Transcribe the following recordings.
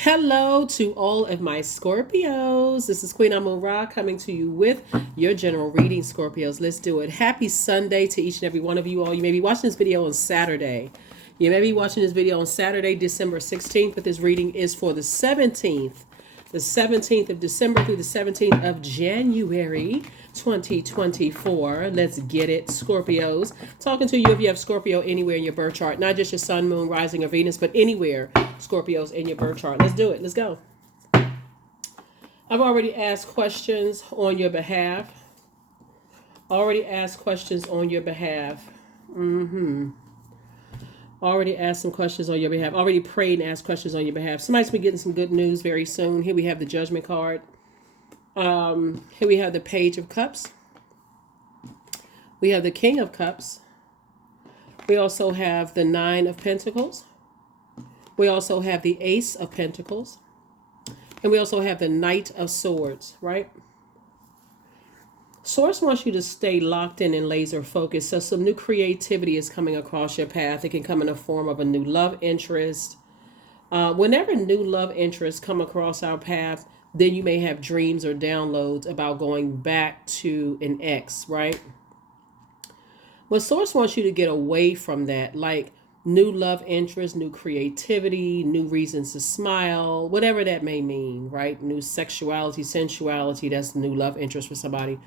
Hello to all of my Scorpios. This is Queen Amun Ra coming to you with your general reading, Scorpios. Let's do it. Happy Sunday to each and every one of you all. You may be watching this video on Saturday. You may be watching this video on Saturday, December 16th, but this reading is for the 17th. The 17th of December through the 17th of January 2024. Let's get it, Scorpios. Talking to you if you have Scorpio anywhere in your birth chart, not just your sun, moon, rising, or Venus, but anywhere, Scorpios, in your birth chart. Let's do it. Let's go. I've already asked questions on your behalf. Already asked questions on your behalf. Already asked some questions on your behalf. Already prayed and asked questions on your behalf. Somebody's been getting some good news very soon. Here we have the Judgment card. Here we have the Page of Cups. We have the King of Cups. We also have the Nine of Pentacles. We also have the Ace of Pentacles. And we also have the Knight of Swords, right? Source wants you to stay locked in and laser focused. So some new creativity is coming across your path. It can come in the form of a new love interest. Whenever new love interests come across our path, then you may have dreams or downloads about going back to an ex, right? But Source wants you to get away from that, like new love interest, new creativity, new reasons to smile, whatever that may mean, right? New sexuality, sensuality, that's new love interest for somebody.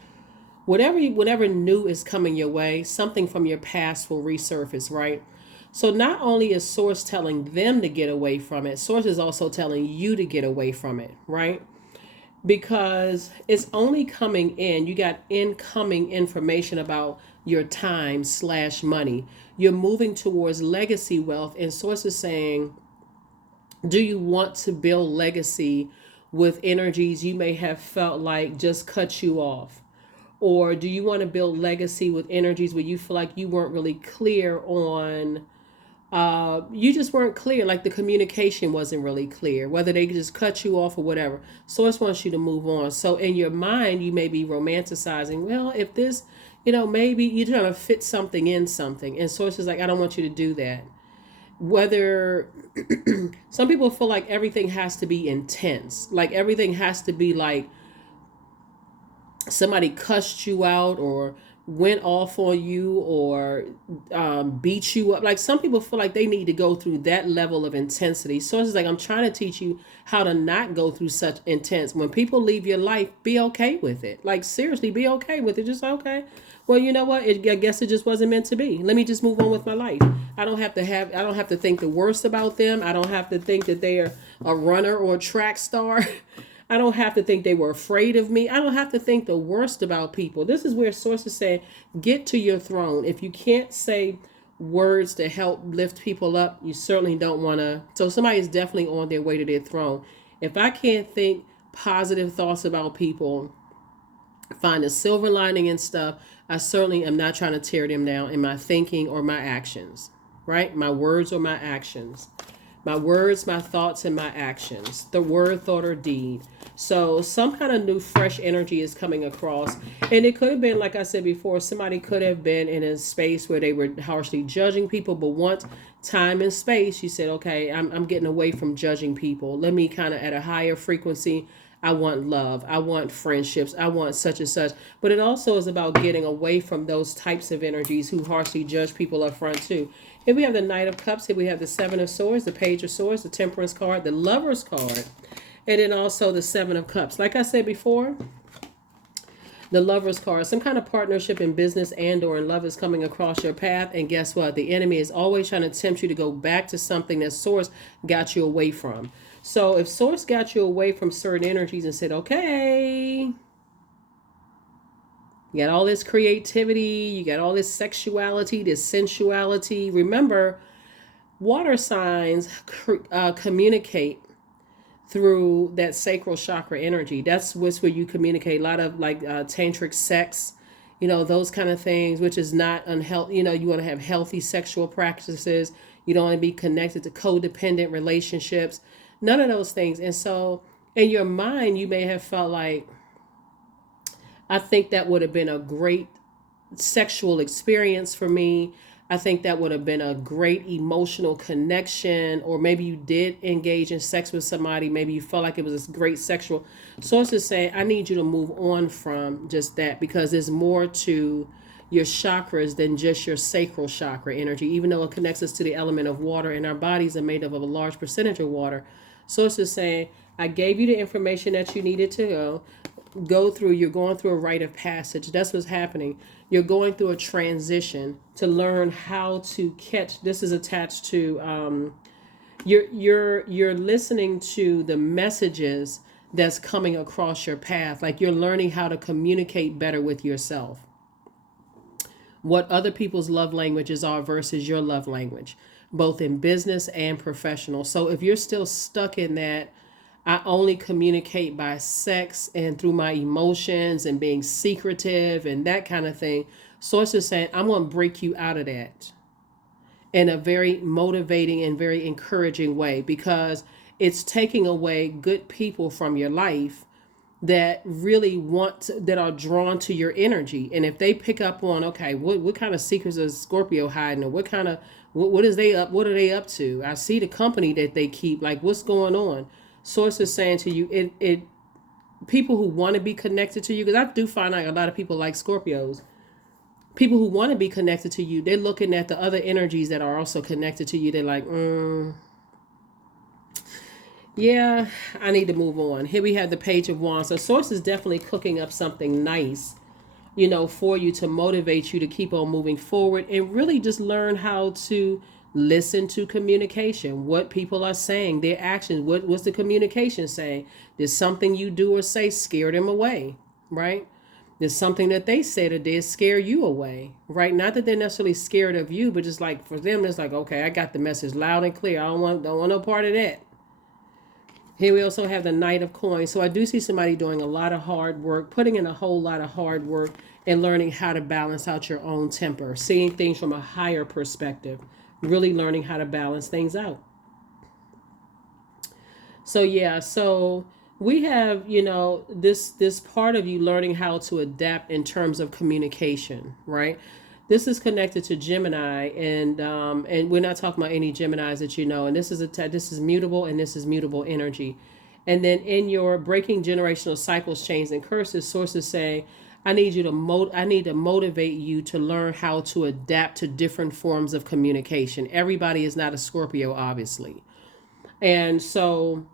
Whatever new is coming your way, something from your past will resurface, right? So not only is Source telling them to get away from it, Source is also telling you to get away from it, right? Because it's only coming in. You got incoming information about your time/money. You're moving towards legacy wealth, and Source is saying, do you want to build legacy with energies you may have felt like just cut you off? Or do you want to build legacy with energies where you feel like you weren't really clear on, you just weren't clear, like the communication wasn't really clear, whether they just cut you off or whatever. Source wants you to move on. So in your mind, you may be romanticizing, well, if this, maybe you're trying to fit something in something. And Source is like, I don't want you to do that. Whether some people feel like everything has to be intense, like everything has to be like, somebody cussed you out or went off on you or beat you up. Like some people feel like they need to go through that level of intensity. So it's like, I'm trying to teach you how to not go through such intense. When people leave your life, be okay with it. Like seriously, be okay with it. Just okay. Well, you know what? I guess it just wasn't meant to be. Let me just move on with my life. I don't have to think the worst about them. I don't have to think that they are a runner or a track star. I don't have to think they were afraid of me. I don't have to think the worst about people. This is where sources say, get to your throne. If you can't say words to help lift people up, you certainly don't want to. So somebody is definitely on their way to their throne. If I can't think positive thoughts about people, find a silver lining and stuff, I certainly am not trying to tear them down in my thinking or my actions, right? My words or my actions. My words, my thoughts, and my actions. The word, thought, or deed. So some kind of new fresh energy is coming across. And it could have been, like I said before, somebody could have been in a space where they were harshly judging people. But once time and space, you said, okay, I'm getting away from judging people. Let me kind of at a higher frequency. I want love. I want friendships. I want such and such. But it also is about getting away from those types of energies who harshly judge people up front too. Here we have the Knight of Cups. Here we have the Seven of Swords, the Page of Swords, the Temperance card, the Lover's card, and then also the Seven of Cups. Like I said before, the Lover's card, some kind of partnership in business and or in love is coming across your path. And guess what? The enemy is always trying to tempt you to go back to something that Source got you away from. So if Source got you away from certain energies and said, okay, you got all this creativity, you got all this sexuality, this sensuality. Remember, water signs communicate through that sacral chakra energy. That's what's where you communicate a lot of like tantric sex, those kind of things, which is not unhealthy. You want to have healthy sexual practices. You don't want to be connected to codependent relationships, none of those things. And so in your mind, you may have felt like, I think that would have been a great sexual experience for me. I think that would have been a great emotional connection, or maybe you did engage in sex with somebody. Maybe you felt like it was a great sexual. Source is saying, I need you to move on from just that, because there's more to your chakras than just your sacral chakra energy, even though it connects us to the element of water, and our bodies are made up of a large percentage of water. Source is saying, I gave you the information that you needed to go through. You're going through a rite of passage. That's what's happening. You're going through a transition to learn how to catch. This is attached to you're listening to the messages that's coming across your path. Like, you're learning how to communicate better with yourself, what other people's love languages are versus your love language, both in business and professional. So if you're still stuck in that, I only communicate by sex and through my emotions and being secretive and that kind of thing, Source is saying, I'm going to break you out of that in a very motivating and very encouraging way, because it's taking away good people from your life that really that are drawn to your energy. And if they pick up on, okay, what kind of secrets is Scorpio hiding, or what are they up to? I see the company that they keep, like, what's going on? Source is saying to you, it people who want to be connected to you, because I do find like a lot of people like Scorpios, people who want to be connected to you, they're looking at the other energies that are also connected to you. They're like, yeah, I need to move on. Here we have the Page of Wands. So Source is definitely cooking up something nice, for you to motivate you to keep on moving forward and really just learn how to listen to communication, what people are saying, their actions, what's the communication saying. There's something you do or say scare them away, right? There's something that they said or did scare you away, right? Not that they're necessarily scared of you, but just like for them, it's like, okay, I got the message loud and clear. I don't want no part of that. Here we also have the Knight of Coins. So I do see somebody doing a lot of hard work, putting in a whole lot of hard work and learning how to balance out your own temper, seeing things from a higher perspective, really learning how to balance things out. So yeah, so we have, this part of you learning how to adapt in terms of communication, right? This is connected to Gemini, and we're not talking about any Geminis that you know. And this is mutable, and this is mutable energy. And then in your breaking generational cycles, chains, and curses, sources say, I need to motivate you to learn how to adapt to different forms of communication. Everybody is not a Scorpio, obviously. And so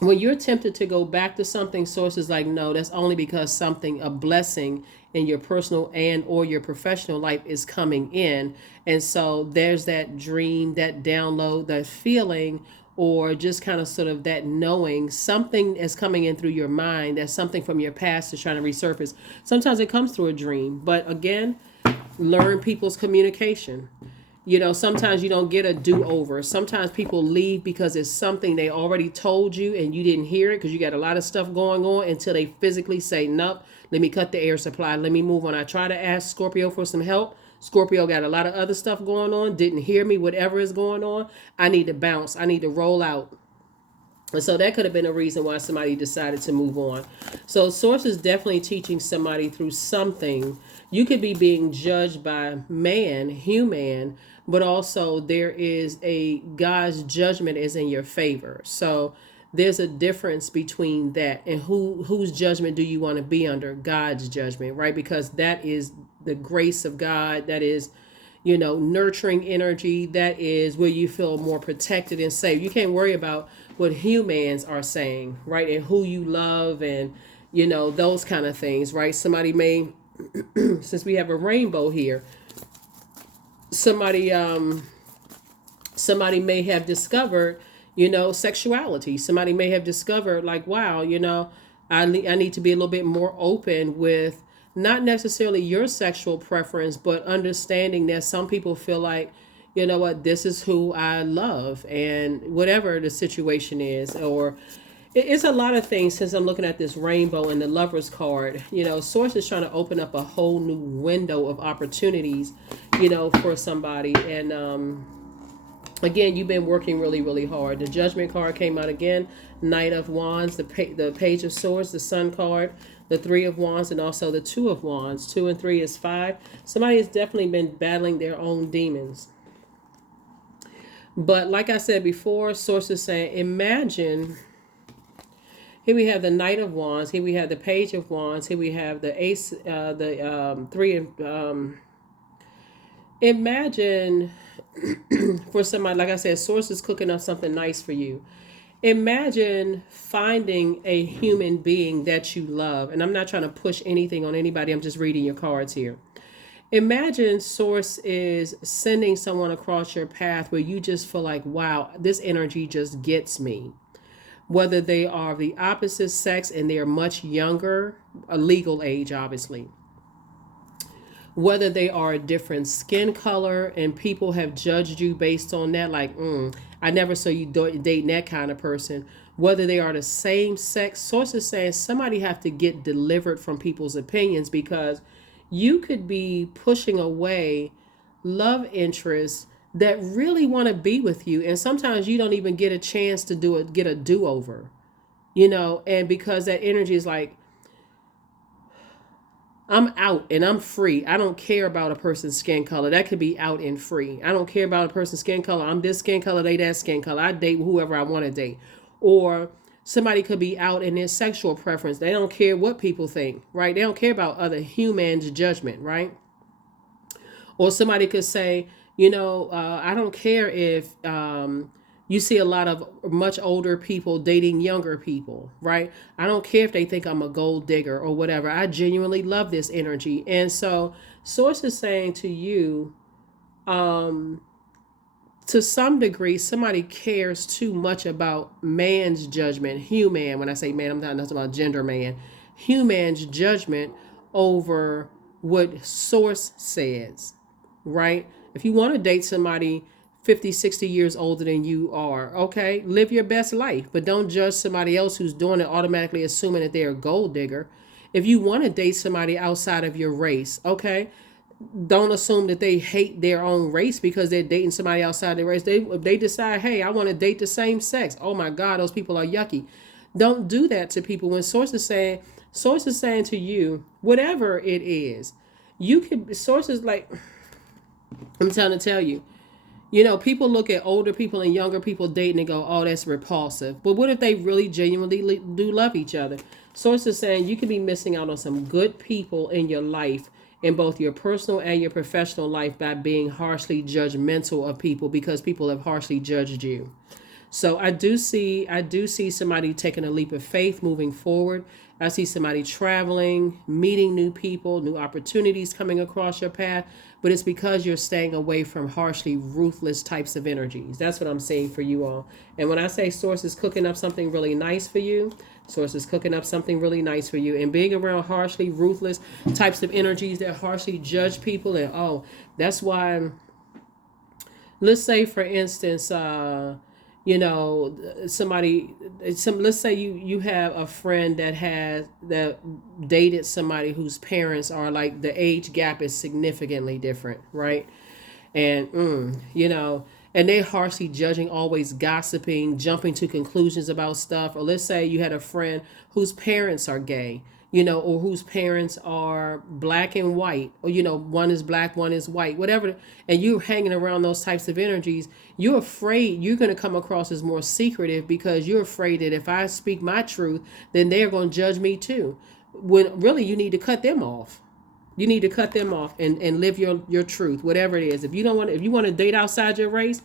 when you're tempted to go back to something, sources like, no, that's only because a blessing in your personal and or your professional life is coming in. And so there's that dream, that download, that feeling, or just kind of sort of that knowing something is coming in through your mind. That's something from your past is trying to resurface. Sometimes it comes through a dream, but again, learn people's communication. Sometimes you don't get a do-over. Sometimes people leave because it's something they already told you and you didn't hear it because you got a lot of stuff going on, until they physically say, nope, let me cut the air supply. Let me move on. I try to ask Scorpio for some help. Scorpio got a lot of other stuff going on, didn't hear me, whatever is going on. I need to bounce. I need to roll out. And so that could have been a reason why somebody decided to move on. So Source is definitely teaching somebody through something. You could be being judged by human, but also there is God's judgment is in your favor. So there's a difference between that and whose judgment do you want to be under? God's judgment, right? Because that is the grace of God. That is, nurturing energy. That is where you feel more protected and safe. You can't worry about what humans are saying, right? And who you love and, those kind of things, right? Somebody may, since we have a rainbow here, somebody may have discovered, sexuality. Somebody may have discovered like, wow, I need to be a little bit more open with not necessarily your sexual preference, but understanding that some people feel like, this is who I love, and whatever the situation is, or it's a lot of things. Since I'm looking at this rainbow and the Lover's card, Source is trying to open up a whole new window of opportunities, for somebody. And Again, you've been working really, really hard. The Judgment card came out again. Knight of Wands, the Page of Swords, the Sun card, the Three of Wands, and also the Two of Wands. 2 and 3 is 5. Somebody has definitely been battling their own demons. But like I said before, Source is saying, imagine. Here we have the Knight of Wands. Here we have the Page of Wands. Here we have the Ace, Three of. Imagine for somebody, like I said, Source is cooking up something nice for you. Imagine finding a human being that you love. And I'm not trying to push anything on anybody. I'm just reading your cards here. Imagine Source is sending someone across your path where you just feel like, wow, this energy just gets me. Whether they are the opposite sex and they're much younger, a legal age, obviously. Whether they are a different skin color and people have judged you based on that, like, I never saw you dating that kind of person. Whether they are the same sex, Source is saying somebody have to get delivered from people's opinions, because you could be pushing away love interests that really want to be with you. And sometimes you don't even get a chance to get a do-over, and because that energy is like, I'm out and I'm free. I don't care about a person's skin color. That could be out and free. I don't care about a person's skin color. I'm this skin color, they that skin color. I date whoever I want to date. Or somebody could be out in their sexual preference. They don't care what people think, right? They don't care about other humans' judgment, right? Or somebody could say, I don't care if you see a lot of much older people dating younger people, right? I don't care if they think I'm a gold digger or whatever. I genuinely love this energy. And so Source is saying to you, to some degree, somebody cares too much about man's judgment, human. When I say man, I'm not talking about gender man. Human's judgment over what Source says, right? If you want to date somebody 50, 60 years older than you are, okay, live your best life, but don't judge somebody else who's doing it automatically assuming that they're a gold digger. If you want to date somebody outside of your race, okay, don't assume that they hate their own race because they're dating somebody outside their race. If they decide, hey, I want to date the same sex, oh my God, those people are yucky. Don't do that to people. When Source is saying to you, whatever it is, you could, Source is like, I'm trying to tell you, people look at older people and younger people dating and go, oh, that's repulsive. But what if they really genuinely do love each other? Source is saying you could be missing out on some good people in your life, in both your personal and your professional life, by being harshly judgmental of people because people have harshly judged you. So I do see somebody taking a leap of faith moving forward. I see somebody traveling, meeting new people, new opportunities coming across your path, but it's because you're staying away from harshly ruthless types of energies. That's what I'm saying for you all. And when I say Source is cooking up something really nice for you, Source is cooking up something really nice for you. And being around harshly ruthless types of energies that harshly judge people, and that's why, let's say for instance, let's say you have a friend that dated somebody whose parents are like, the age gap is significantly different, right? And and they harshly judging, always gossiping, jumping to conclusions about stuff. Or let's say you had a friend whose parents are gay, or whose parents are black and white, or, one is black, one is white, whatever. And you're hanging around those types of energies. You're afraid you're going to come across as more secretive because you're afraid that if I speak my truth, then they're going to judge me too. When really you need to cut them off. You need to cut them off and live your truth, whatever it is. If you want to date outside your race,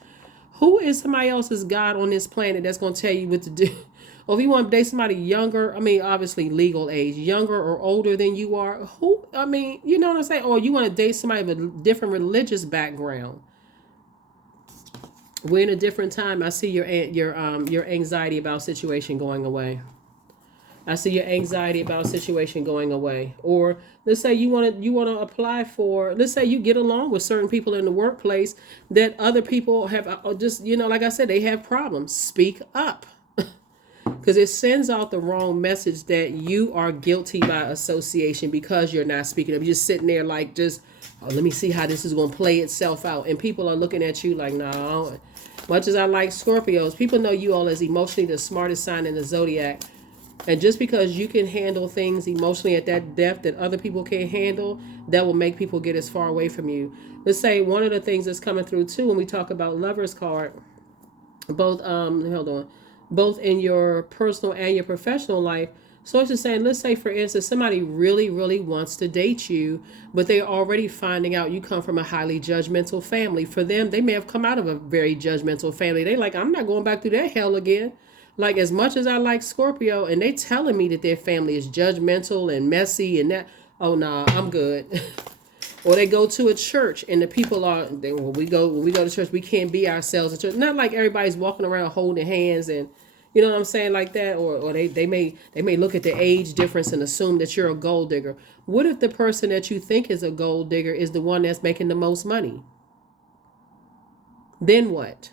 who is somebody else's God on this planet that's going to tell you what to do? Or if you want to date somebody younger, obviously legal age, younger or older than you are, you know what I'm saying? Or you want to date somebody with a different religious background. We're in a different time. I see your anxiety about situation going away. I see your anxiety about a situation going away. Or let's say you want to apply for, let's say you get along with certain people in the workplace that other people have just, like I said, they have problems. Speak up. Because it sends out the wrong message that you are guilty by association because you're not speaking up. You're just sitting there like, let me see how this is going to play itself out. And people are looking at you like, no, Much as I like Scorpios, people know you all as emotionally the smartest sign in the Zodiac. And just because you can handle things emotionally at that depth that other people can't handle, that will make people get as far away from you. Let's say one of the things that's coming through too when we talk about Lover's card, both hold on, both in your personal and your professional life. So it's just saying, let's say for instance, somebody really, really wants to date you, but they're already finding out you come from a highly judgmental family. For them, they may have come out of a very judgmental family. They like, I'm not going back through that hell again. Like as much as I like Scorpio, and they telling me that their family is judgmental and messy and that, oh nah, I'm good. Or they go to a church and the people are when we go to church, we can't be ourselves at church. Not like everybody's walking around holding hands and you know what I'm saying, like that. Or they may look at the age difference and assume that you're a gold digger. What if the person that you think is a gold digger is the one that's making the most money? Then what?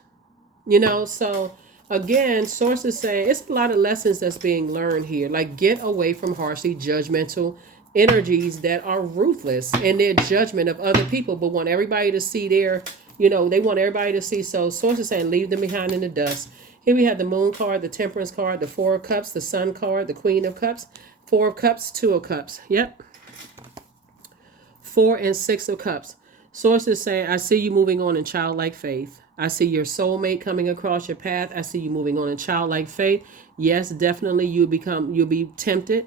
So again, sources saying it's a lot of lessons that's being learned here. Like get away from harshly judgmental energies that are ruthless in their judgment of other people, but want everybody to see they want everybody to see. So sources saying leave them behind in the dust. Here we have the Moon card, the Temperance card, the Four of Cups, the Sun card, the Queen of Cups, Four of Cups, Two of Cups. Yep. Four and Six of Cups. Sources saying, I see you moving on in childlike faith. I see your soulmate coming across your path. I see you moving on in childlike faith. Yes, definitely you'll be tempted,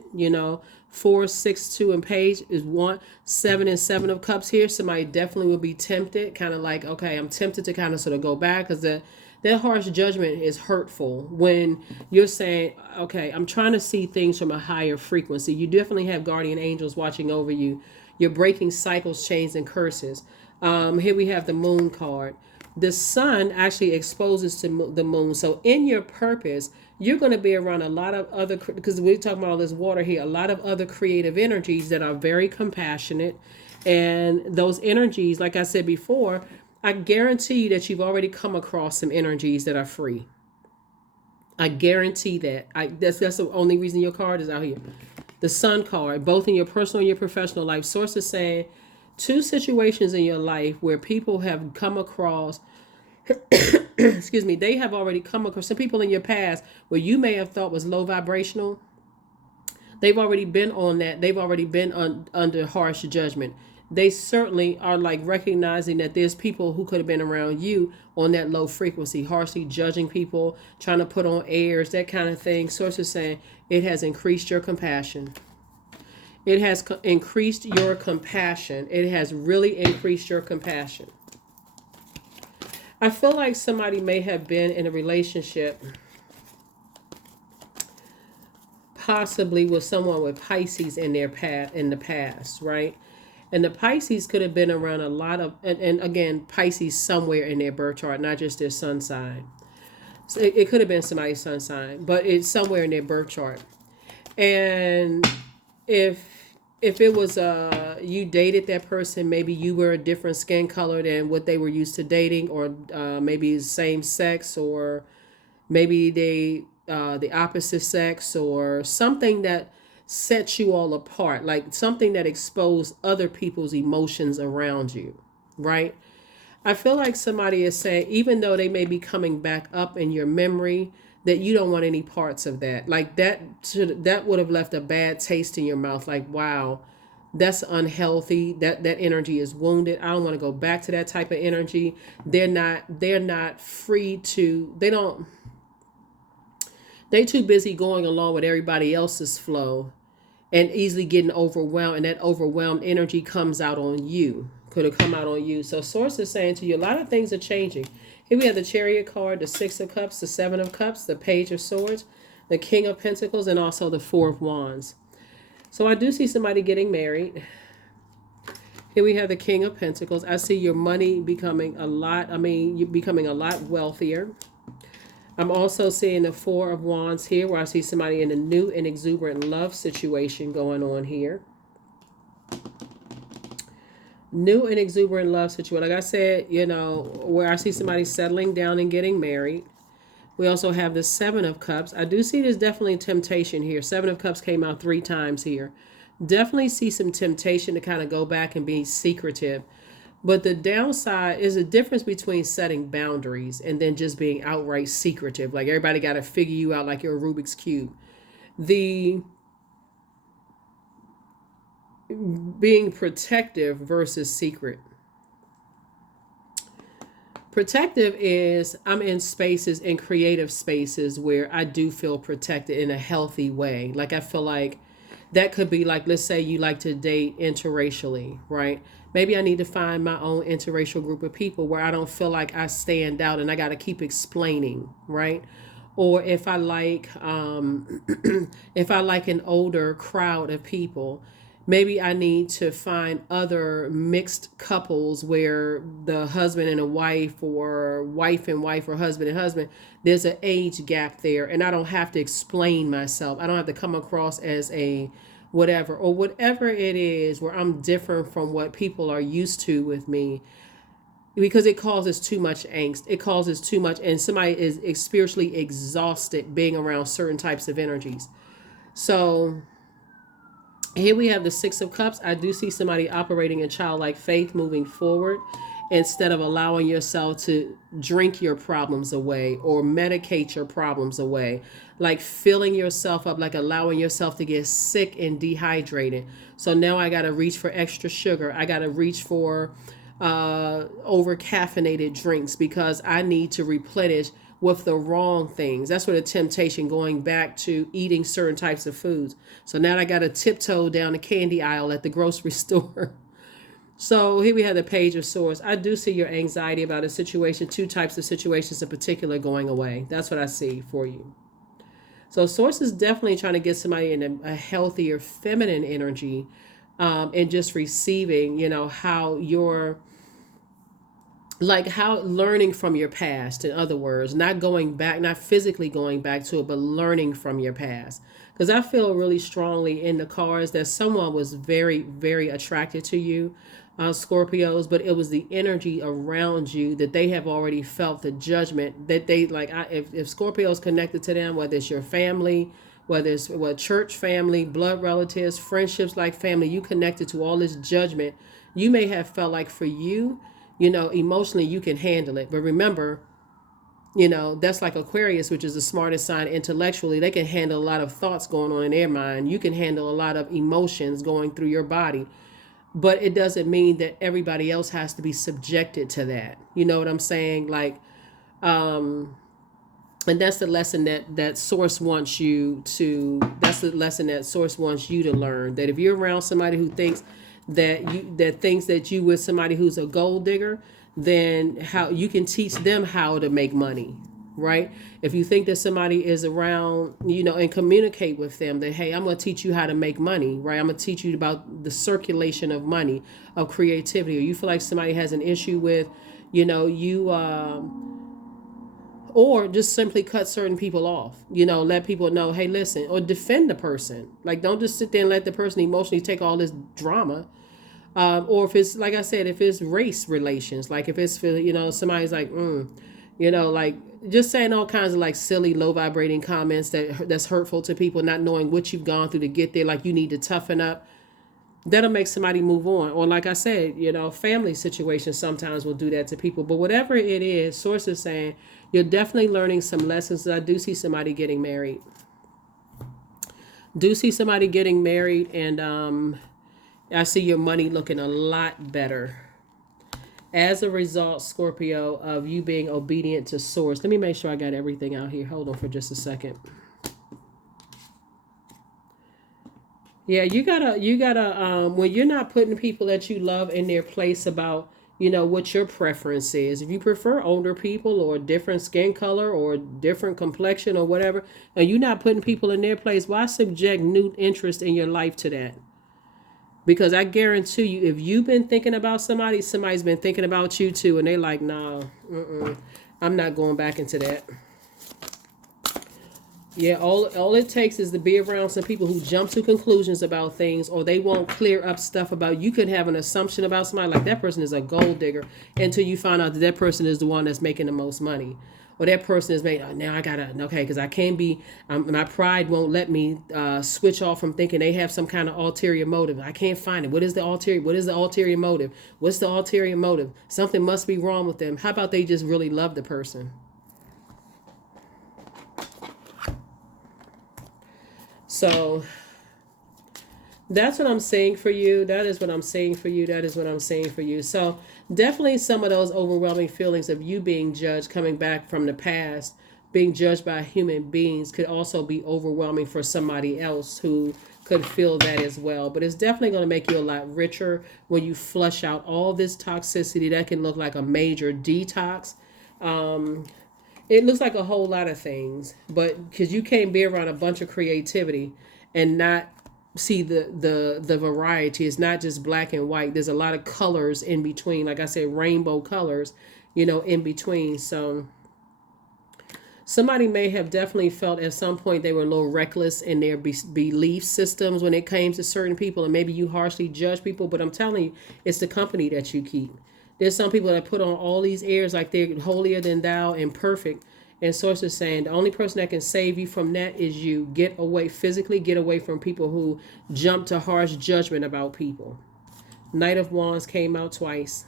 4, 6, 2, and Page is 1, 7 and 7 of Cups here. Somebody definitely will be tempted, kind of like, okay, I'm tempted to kind of sort of go back because that harsh judgment is hurtful when you're saying, okay, I'm trying to see things from a higher frequency. You definitely have guardian angels watching over you. You're breaking cycles, chains, and curses. Here we have the Moon card. The sun actually exposes to the moon. So in your purpose, you're going to be around a lot of other, because we're talking about all this water here, a lot of other creative energies that are very compassionate. And those energies, like I said before, I guarantee you that you've already come across some energies that are free. I guarantee that. That's the only reason your card is out here. The Sun card, both in your personal and your professional life. Sources saying 2 situations in your life where people have come across, excuse me, they have already come across some people in your past where you may have thought was low vibrational. They've already been on that. They've already been under harsh judgment. They certainly are like recognizing that there's people who could have been around you on that low frequency, harshly judging people, trying to put on airs, that kind of thing. Sources saying it has increased your compassion. It has increased your compassion. It has really increased your compassion. I feel like somebody may have been in a relationship possibly with someone with Pisces in their path in the past, right? And the Pisces could have been around a lot of, and again, Pisces somewhere in their birth chart, not just their sun sign. So it could have been somebody's sun sign, but it's somewhere in their birth chart. And if it was you dated that person, maybe you were a different skin color than what they were used to dating, or maybe same sex, or maybe they the opposite sex, or something that sets you all apart, like something that exposed other people's emotions around you, right? I feel like somebody is saying, even though they may be coming back up in your memory, that you don't want any parts of that. Like that would have left a bad taste in your mouth. Like, wow, that's unhealthy. That energy is wounded. I don't want to go back to that type of energy. They're not free to, they too busy going along with everybody else's flow and easily getting overwhelmed, and that overwhelmed energy comes out on you. Could have come out on you. So source is saying to you, a lot of things are changing. Here we have the Chariot card, the Six of Cups, the Seven of Cups, the Page of Swords, the King of Pentacles, and also the Four of Wands. So I do see somebody getting married. Here we have the King of Pentacles. I see your money becoming you're becoming a lot wealthier. I'm also seeing the Four of Wands here, where I see somebody in a new and exuberant love situation going on here. New and exuberant love situation. Like I said, where I see somebody settling down and getting married. We also have the Seven of Cups. I do see there's definitely temptation here. Seven of Cups came out 3 times here. Definitely see some temptation to kind of go back and be secretive. But the downside is a difference between setting boundaries and then just being outright secretive. Like everybody got to figure you out like you're a Rubik's Cube. The being protective versus secret. Protective is I'm in spaces, in creative spaces where I do feel protected in a healthy way. Like I feel like that could be like, let's say you like to date interracially, right? Maybe I need to find my own interracial group of people where I don't feel like I stand out and I got to keep explaining, right? Or if I like if I like an older crowd of people, maybe I need to find other mixed couples where the husband and a wife, or wife and wife, or husband and husband, there's an age gap there, and I don't have to explain myself. I don't have to come across as a whatever, or whatever it is where I'm different from what people are used to with me, because it causes too much angst. It causes too much, and somebody is spiritually exhausted being around certain types of energies. So here we have the Six of Cups. I do see somebody operating in childlike faith moving forward instead of allowing yourself to drink your problems away or medicate your problems away. Like filling yourself up, like allowing yourself to get sick and dehydrated. So now I got to reach for extra sugar. I got to reach for over caffeinated drinks because I need to replenish with the wrong things. That's where the temptation going back to eating certain types of foods. So now I got to tiptoe down the candy aisle at the grocery store. So here we have the Page of Swords. I do see your anxiety about a situation, two types of situations in particular going away. That's what I see for you. So Source is definitely trying to get somebody in a healthier feminine energy, and just receiving, how you're like how learning from your past, in other words, not going back, not physically going back to it, but learning from your past. Because I feel really strongly in the cards that someone was very, very attracted to you, Scorpios, but it was the energy around you that they have already felt the judgment that they like. If Scorpios connected to them, whether it's your family, whether it's church family, blood relatives, friendships like family, you connected to all this judgment. You may have felt like for you, emotionally you can handle it. But remember, that's like Aquarius, which is the smartest sign intellectually. They can handle a lot of thoughts going on in their mind. You can handle a lot of emotions going through your body. But it doesn't mean that everybody else has to be subjected to that. You know what I'm saying? Like, and that's the lesson that Source wants you to, that's the lesson that Source wants you to learn. That if you're around somebody who thinks that you with somebody who's a gold digger, then how you can teach them how to make money, right? If you think that somebody is around, and communicate with them that, hey, I'm going to teach you how to make money, right? I'm going to teach you about the circulation of money, of creativity. Or you feel like somebody has an issue with, or just simply cut certain people off, let people know, hey, listen, or defend the person. Like, don't just sit there and let the person emotionally take all this drama. Or if it's, like I said, if it's race relations, like if it's, somebody's like, like just saying all kinds of like silly, low vibrating comments that's hurtful to people, not knowing what you've gone through to get there. Like you need to toughen up. That'll make somebody move on. Or like I said, family situations sometimes will do that to people. But whatever it is, Source is saying you're definitely learning some lessons. I do see somebody getting married. And I see your money looking a lot better as a result, Scorpio, of you being obedient to Source. Let me make sure I got everything out here. Hold on for just a second. Yeah, you gotta, when you're not putting people that you love in their place about, what your preference is. If you prefer older people or different skin color or different complexion or whatever, and you're not putting people in their place, why subject new interest in your life to that? Because I guarantee you, if you've been thinking about somebody's been thinking about you too, and they're like, no, I'm not going back into that. Yeah, all it takes is to be around some people who jump to conclusions about things, or they won't clear up stuff about. You could have an assumption about somebody like that person is a gold digger until you find out that person is the one that's making the most money, or that person is made, oh, now I gotta, okay, because I can't be, my pride won't let me switch off from thinking they have some kind of ulterior motive. I can't find it. What is the ulterior motive? What's the ulterior motive? Something must be wrong with them. How about they just really love the person? So that's what I'm saying for you. That is what I'm saying for you. That is what I'm saying for you. So definitely some of those overwhelming feelings of you being judged, coming back from the past, being judged by human beings could also be overwhelming for somebody else who could feel that as well. But it's definitely going to make you a lot richer when you flush out all this toxicity. That can look like a major detox. It looks like a whole lot of things, but because you can't be around a bunch of creativity and not see the variety. It's not just black and white. There's a lot of colors in between. Like I said, rainbow colors, in between. So somebody may have definitely felt at some point they were a little reckless in their belief systems when it came to certain people, and maybe you harshly judge people. But I'm telling you, it's the company that you keep. There's some people that put on all these airs like they're holier than thou and perfect. And Source is saying the only person that can save you from that is you. Get away physically, get away from people who jump to harsh judgment about people. Knight of Wands came out twice.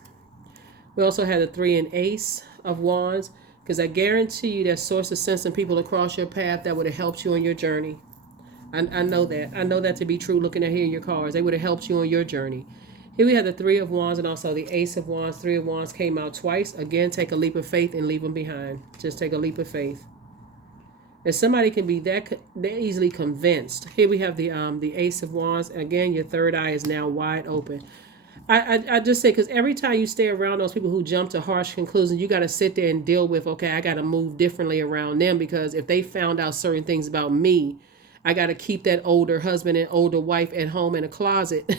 We also had the 3 and Ace of Wands, because I guarantee you that Source is sensing people across your path that would have helped you on your journey. I know that. I know that to be true looking at here in your cards. They would have helped you on your journey. Here we have the 3 of Wands and also the Ace of Wands. 3 of Wands came out twice. Again, take a leap of faith and leave them behind. Just take a leap of faith. And somebody can be that easily convinced. Here we have the Ace of Wands. Again, your third eye is now wide open. I just say, because every time you stay around those people who jump to harsh conclusions, you got to sit there and deal with, okay, I got to move differently around them, because if they found out certain things about me, I got to keep that older husband and older wife at home in a closet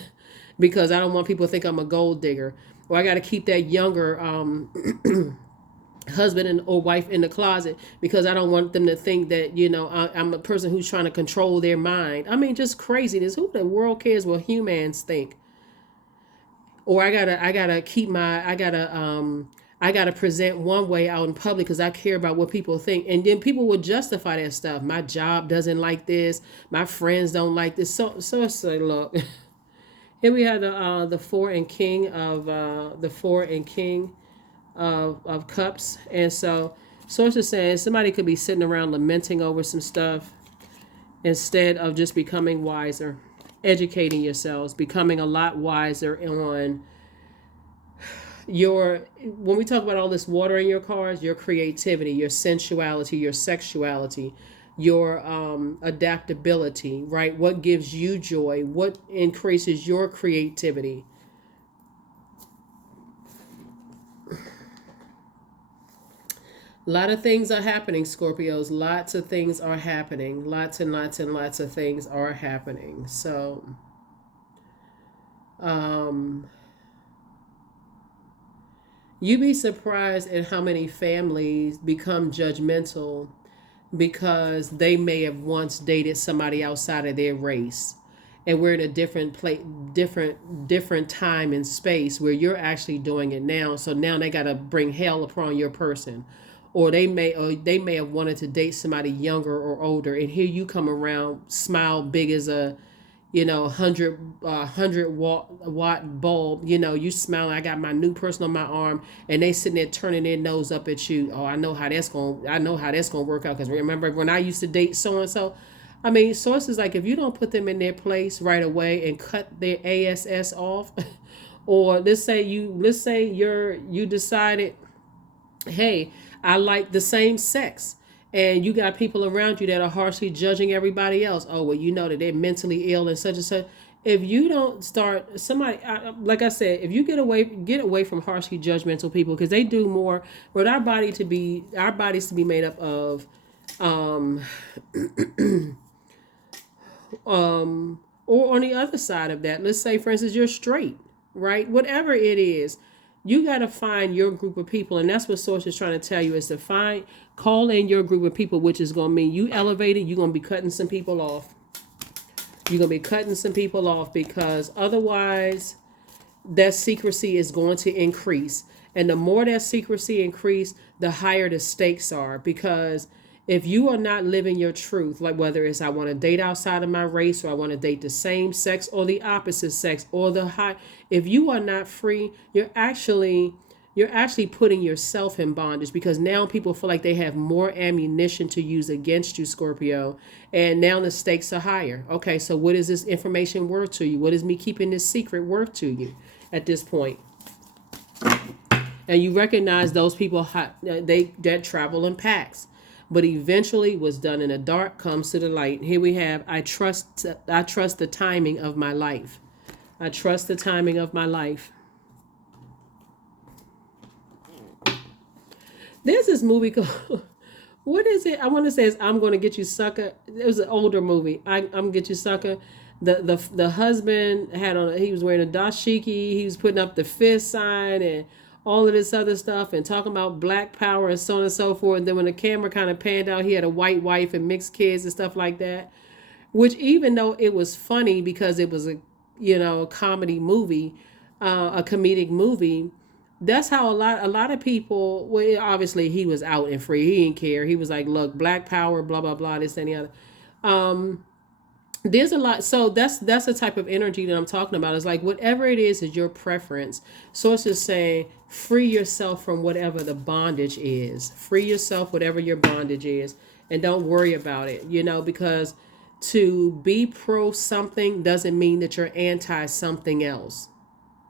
because I don't want people to think I'm a gold digger. Or I got to keep that younger husband or wife in the closet because I don't want them to think that, I'm a person who's trying to control their mind. I mean, just craziness. Who in the world cares what humans think? Or I gotta present one way out in public because I care about what people think. And then people will justify that stuff. My job doesn't like this. My friends don't like this. So it's like, look, here we have the 4 and King of Cups. And so Source is saying somebody could be sitting around lamenting over some stuff instead of just becoming wiser, educating yourselves, becoming a lot wiser on when we talk about all this water in your cards, your creativity, your sensuality, your sexuality, your adaptability, right? What gives you joy? What increases your creativity? A lot of things are happening, Scorpios. Lots of things are happening. Lots and lots and lots of things are happening. So, you'd be surprised at how many families become judgmental because they may have once dated somebody outside of their race. And we're in a different place, different time and space where you're actually doing it now. So now they got to bring hell upon your person. Or they may have wanted to date somebody younger or older, and here you come around, smile big as a 100 watt bulb. You smiling. I got my new person on my arm, and they sitting there turning their nose up at you. Oh, I know how that's gonna work out, because remember when I used to date so and so. I mean, sources like, if you don't put them in their place right away and cut their ass off, or let's say you decided, hey, I like the same sex, and you got people around you that are harshly judging everybody else. Oh, well, you know that they're mentally ill and such and such. If you don't start, somebody, like I said, if you get away from harshly judgmental people, because they do more. But our bodies to be made up of, or on the other side of that, let's say, for instance, you're straight, right? Whatever it is, you got to find your group of people. And that's what Source is trying to tell you, is to call in your group of people, which is going to mean you elevated. You're going to be cutting some people off. You're going to be cutting some people off, because otherwise that secrecy is going to increase. And the more that secrecy increase, the higher the stakes are. Because if you are not living your truth, like whether it's I want to date outside of my race, or I want to date the same sex or the opposite sex, or the high, if you are not free, you're actually putting yourself in bondage, because now people feel like they have more ammunition to use against you, Scorpio. And now the stakes are higher. Okay, so what is this information worth to you? What is me keeping this secret worth to you at this point? And you recognize those people, that travel in packs. But eventually what's done in the dark comes to the light. Here we have, I trust the timing of my life. I trust the timing of my life. There's this movie called, what is it? I want to say it's I'm Gonna Get You Sucker. It was an older movie. I'm Gonna Get You Sucker. The husband he was wearing a dashiki. He was putting up the fist sign and all of this other stuff and talking about black power and so on and so forth. And then when the camera kind of panned out, he had a white wife and mixed kids and stuff like that. Which, even though it was funny because it was a comedy movie, a comedic movie, that's how a lot of people, well, obviously he was out and free. He didn't care. He was like, look, black power, blah blah blah, this and the other. There's a lot. So that's the type of energy that I'm talking about. It's like whatever it is your preference. Source is saying free yourself from whatever the bondage is. Free yourself, whatever your bondage is, and don't worry about it. Because to be pro something doesn't mean that you're anti something else.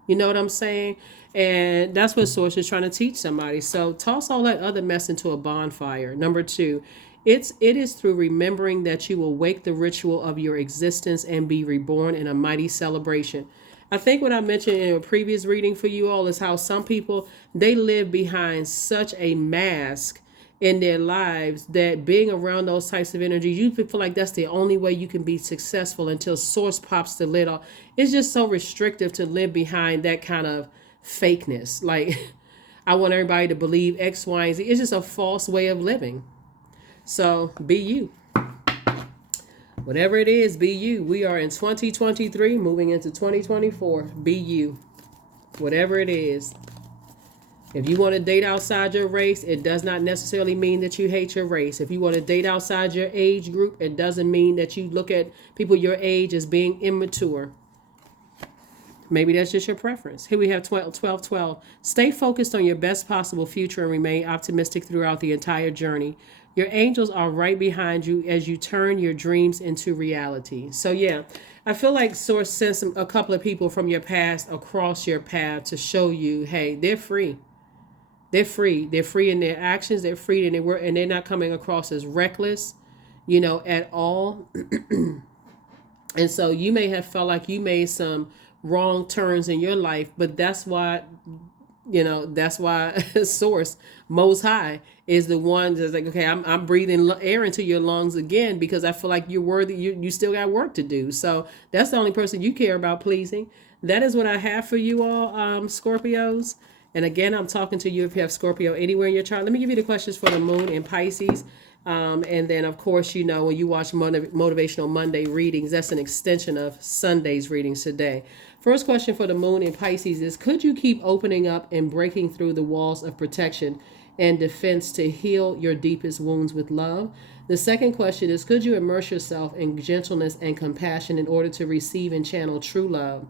You know what I'm saying? And that's what Source is trying to teach somebody. So toss all that other mess into a bonfire. Number 2, it is through remembering that you will wake the ritual of your existence and be reborn in a mighty celebration. I think what I mentioned in a previous reading for you all is how some people, they live behind such a mask in their lives that being around those types of energies, you feel like that's the only way you can be successful until Source pops the lid off. It's just so restrictive to live behind that kind of fakeness. Like, I want everybody to believe X, Y, and Z. It's just a false way of living. So be you. Whatever it is, be you. We are in 2023, moving into 2024. Be you. Whatever it is. If you want to date outside your race, it does not necessarily mean that you hate your race. If you want to date outside your age group, it doesn't mean that you look at people your age as being immature. Maybe that's just your preference. Here we have 12. Stay focused on your best possible future and remain optimistic throughout the entire journey. Your angels are right behind you as you turn your dreams into reality. So yeah, I feel like Source sends a couple of people from your past across your path to show you, hey, they're free. They're free. They're free in their actions. They're free in their work, and they're not coming across as reckless, at all. And so you may have felt like you made some wrong turns in your life, but that's why Source, Most High, is the one that's like, okay, I'm breathing air into your lungs again because I feel like you're worthy. You still got work to do. So that's the only person you care about pleasing. That is what I have for you all, Scorpios. And again, I'm talking to you if you have Scorpio anywhere in your chart. Let me give you the questions for the moon in Pisces. And then, of course, when you watch Motivational Monday readings, that's an extension of Sunday's readings today. First question for the moon in Pisces is, could you keep opening up and breaking through the walls of protection and defense to heal your deepest wounds with love? The second question is, could you immerse yourself in gentleness and compassion in order to receive and channel true love?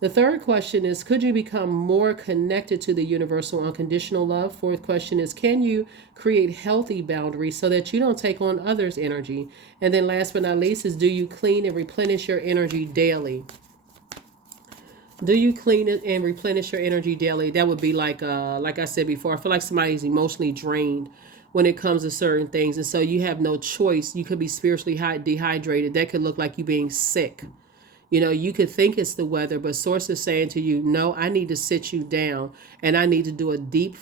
The third question is, could you become more connected to the universal unconditional love? Fourth question is, can you create healthy boundaries so that you don't take on others' energy? And then last but not least is, do you clean and replenish your energy daily? Do you clean it and replenish your energy daily? That would be like I said before, I feel like somebody's emotionally drained when it comes to certain things. And so you have no choice. You could be spiritually dehydrated. That could look like you being sick. You could think it's the weather, but Source is saying to you, no, I need to sit you down and I need to do a deep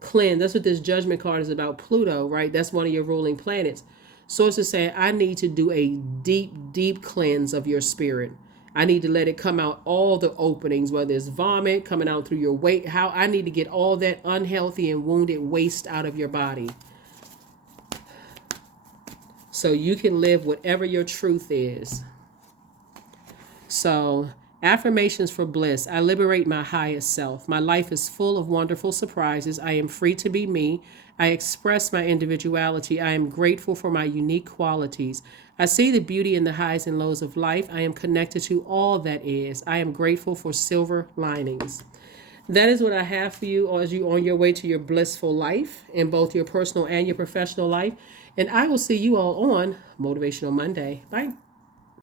cleanse. That's what this judgment card is about. Pluto, right? That's one of your ruling planets. Source is saying, I need to do a deep cleanse of your spirit. I need to let it come out, all the openings, whether it's vomit coming out through your weight, how I need to get all that unhealthy and wounded waste out of your body. So you can live whatever your truth is. So Affirmations for bliss. I liberate my highest self. My life is full of wonderful surprises. I am free to be me. I express my individuality. I am grateful for my unique qualities. I see the beauty in the highs and lows of life. I am connected to all that is. I am grateful for silver linings. That is what I have for you as you on your way to your blissful life in both your personal and your professional life. And I will see you all on Motivational Monday. Bye.